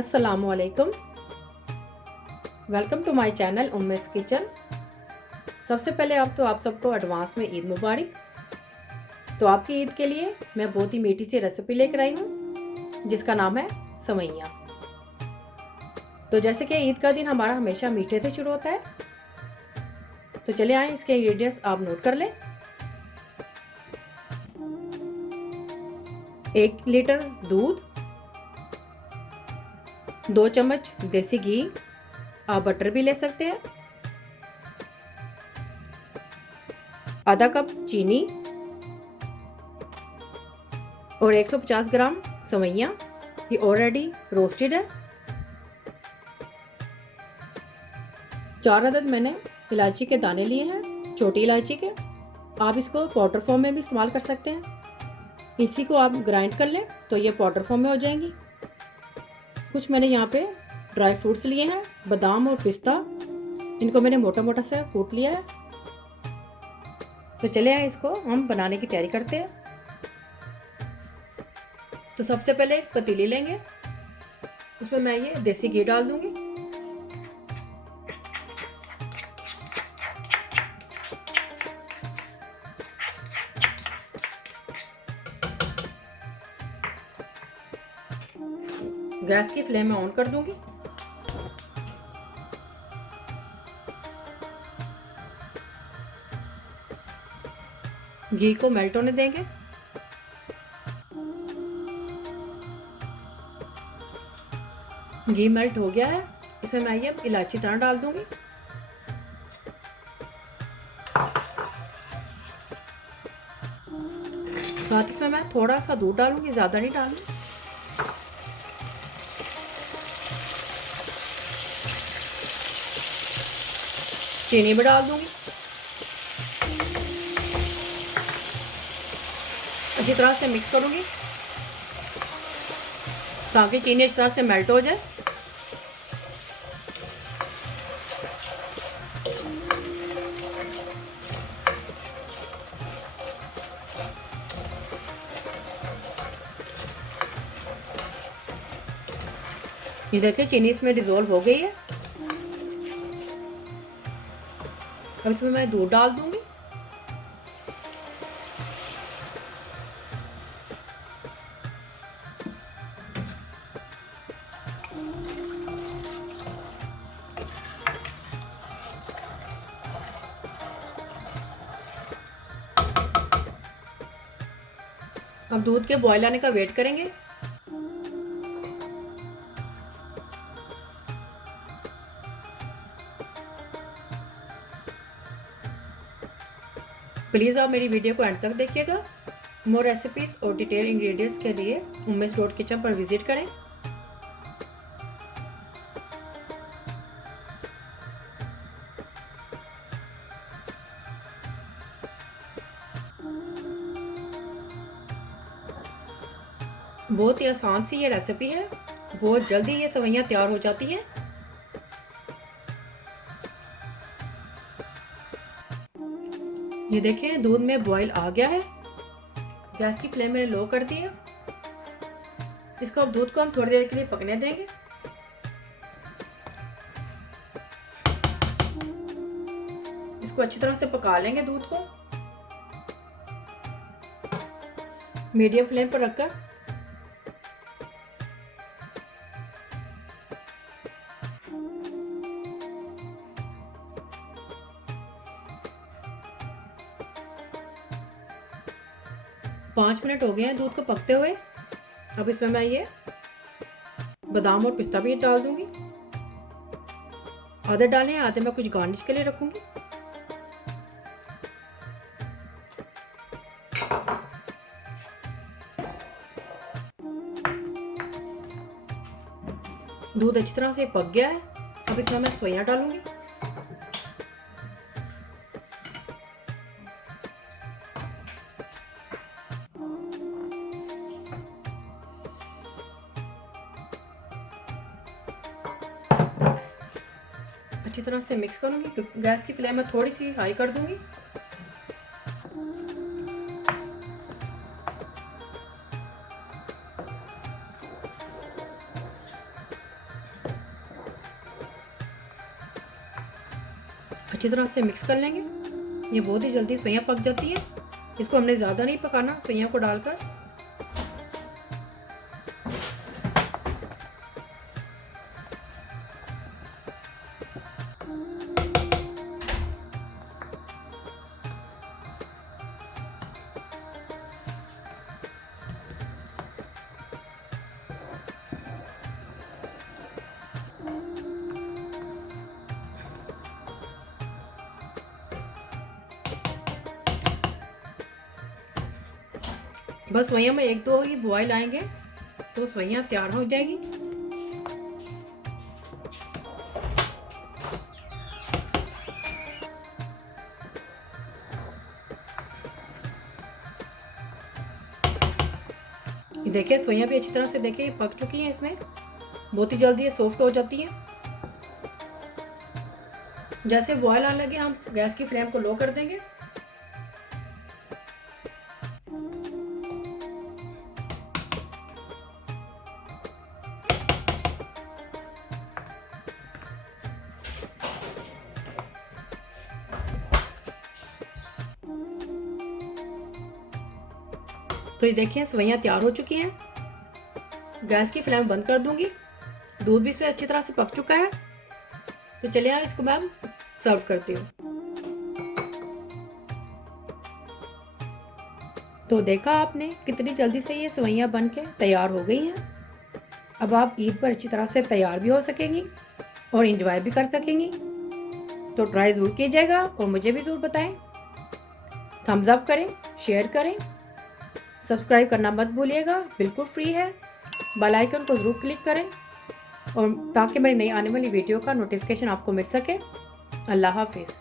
अस्सलामुअलैकुम। Welcome to my channel Umme's kitchen. सबसे पहले आप सबको एडवांस में ईद मुबारक। तो आपकी ईद के लिए मैं बहुत ही मीठी सी रेसिपी लेकर आई हूँ जिसका नाम है सवैयाँ। तो जैसे कि ईद का दिन हमारा हमेशा मीठे से शुरू होता है, तो चले आए इसके इंग्रेडिएंट्स आप नोट कर लें। 1 लीटर दूध, 2 चम्मच देसी घी, आप बटर भी ले सकते हैं, आधा कप चीनी और 150 ग्राम सवैयाँ। ये ऑलरेडी रोस्टेड है। 4 अदद मैंने इलायची के दाने लिए हैं, छोटी इलायची के। आप इसको पाउडर फॉर्म में भी इस्तेमाल कर सकते हैं। इसी को आप ग्राइंड कर लें तो ये पाउडर फॉर्म में हो जाएंगी। कुछ मैंने यहाँ पे ड्राई फ्रूट्स लिए हैं, बादाम और पिस्ता। इनको मैंने मोटा मोटा सा कूट लिया है। तो चले आए इसको हम बनाने की तैयारी करते हैं। तो सबसे पहले एक पतीली लेंगे, उसमें मैं ये देसी घी डाल दूंगी। गैस की फ्लेम में ऑन कर दूंगी। घी को मेल्ट होने देंगे। घी मेल्ट हो गया है, इसमें मैं ये इलायची दाना डाल दूंगी। साथ इसमें मैं थोड़ा सा दूध डालूंगी, ज़्यादा नहीं डालूंगी। चीनी भी डाल दूंगी। अच्छी तरह से मिक्स करूंगी ताकि चीनी अच्छी तरह से मेल्ट हो जाए। ये देखिए चीनी इसमें डिज़ोल्व हो गई है। अब इसमें मैं दूध डाल दूंगी। अब दूध के बॉयल आने का वेट करेंगे। प्लीज़ आप मेरी वीडियो को एंड तक देखिएगा। मोर रेसिपीज़ और डिटेल इंग्रेडिएंट्स के लिए उम्मेस डॉट किचन पर विजिट करें। बहुत ही आसान सी ये रेसिपी है, बहुत जल्दी ये सवैयाँ तैयार हो जाती हैं। ये देखें दूध में बॉयल आ गया है। गैस की फ्लेम मैंने लो कर दी है। इसको अब दूध को हम थोड़ी देर के लिए पकने देंगे। इसको अच्छी तरह से पका लेंगे दूध को, मीडियम फ्लेम पर रखकर। पाँच मिनट हो गए हैं दूध को पकते हुए। अब इसमें मैं ये बादाम और पिस्ता भी डाल दूंगी। आधे डालें, आधे मैं कुछ गार्निश के लिए रखूंगी। दूध अच्छी तरह से पक गया है। अब इसमें मैं सवैयाँ डालूंगी। अच्छी तरह से मिक्स करूंगी। गैस की फ्लेम में थोड़ी सी हाई कर दूंगी। अच्छी तरह से मिक्स कर लेंगे। ये बहुत ही जल्दी सवैयाँ पक जाती हैं। इसको हमने ज़्यादा नहीं पकाना सवैयाँ को डालकर। बस सवैयाँ में 1-2 ही बॉयल आएंगे तो सवैयाँ तैयार हो जाएगी। ये देखिए सवैयाँ भी अच्छी तरह से देखिए पक चुकी हैं। इसमें बहुत ही जल्दी ये सॉफ्ट हो जाती हैं। जैसे बॉयल आने लगे हम गैस की फ्लेम को लो कर देंगे। तो ये देखिए सवैयाँ तैयार हो चुकी हैं। गैस की फ्लेम बंद कर दूंगी। दूध भी इसमें अच्छी तरह से पक चुका है। तो चलिए इसको मैं सर्व करती हूँ। तो देखा आपने कितनी जल्दी से ये सवैयाँ बन के तैयार हो गई हैं। अब आप ईद पर अच्छी तरह से तैयार भी हो सकेंगी और इंजॉय भी कर सकेंगी। तो ट्राई ज़रूर कीजिएगा और मुझे भी ज़रूर बताएं। थम्स अप करें, शेयर करें, सब्सक्राइब करना मत भूलिएगा, बिल्कुल फ्री है। बेल आइकन को ज़रूर क्लिक करें और ताकि मेरी नई आने वाली वीडियो का नोटिफिकेशन आपको मिल सके। अल्लाह हाफिज़।